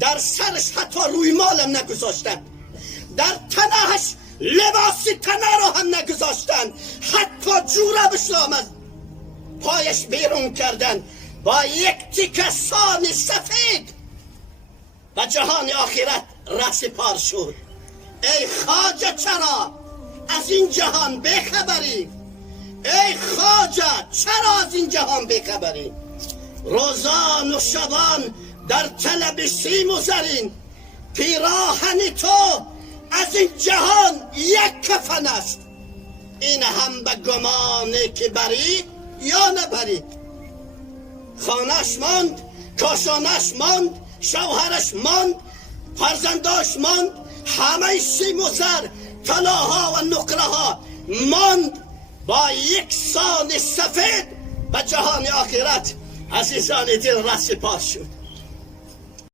در سرش حتی روی مالم نگذاشتن، در تنهش لباسی تنه رو هم نگذاشتن، حتی جوربش رو هم از پایش بیرون کردن با یک تیکه سان سفید و جهان آخرت رسپار شد. ای خواجه چرا از این جهان بخبری؟ ای خواجه چرا از این جهان بخبری؟ روزان و شبان در طلب سیم و زرین، پیراهن تو از این جهان یک کفن است. این هم به گمانه که بری یا نبری. خانش ماند، کاشانش ماند، شوهرش ماند، فرزنداش ماند، همه سیم و زر، طلاها و نقره ها ماند. با یک سان سفید به جهان آخرت عزیزان دل رسپار شد.